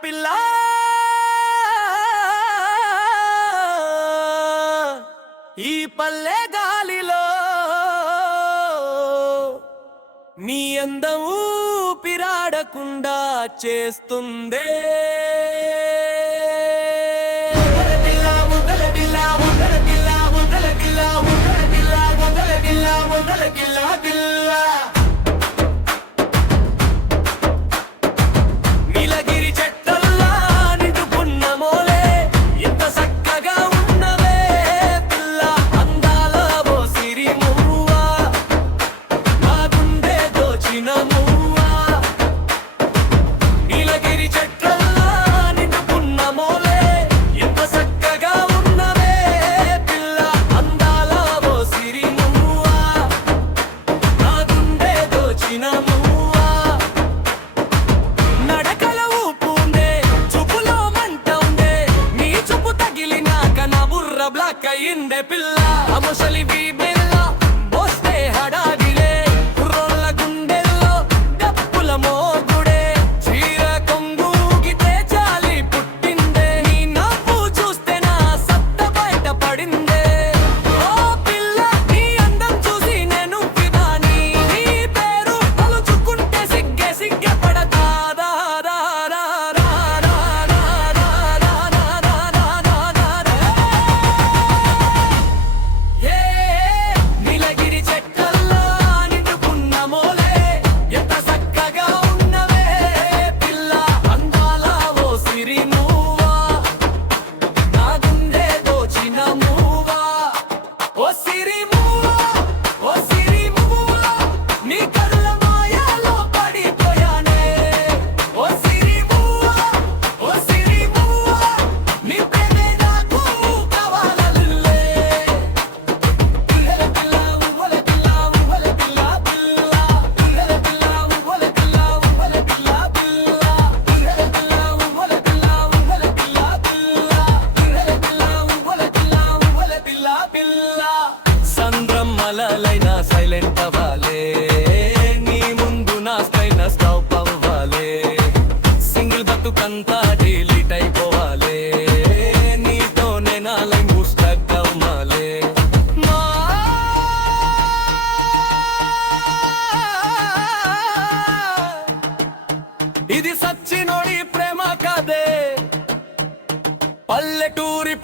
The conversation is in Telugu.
పిల్ల ఈ పల్లె గాలిలో నీ అందం ఊపిరాడకుండా చేస్తుందే కయిందే పిల్ల అముసలి బీబెల్ల బోస్తే హడాగిలే కుర్రోళ్ళ గుండెల్లో డప్పుల మోగుడే చీర కొంగుగితే చాలి పుట్టిందే నీ నవ్వు చూస్తే నా సత్త బయట పడిందే ఓ పిల్ల నీ అందం చూసి నేను ఫిదాని నీ పేరు తలుచుకుంటే సిగ్గే సిగ్గే పడతా సంద్రమ్మలైనా సైలెంట్ అవ్వాలే నీ ముందు నా స్టైల్ స్టాప్ అవ్వాలే సింగిల్ బతుకంతా డిలీట్ అయిపోవాలే నీతోనే నా లైన్ స్టక్ అవ్వాలే ఇది సచ్చినోడి ప్రేమ కాదే పల్లెటూరి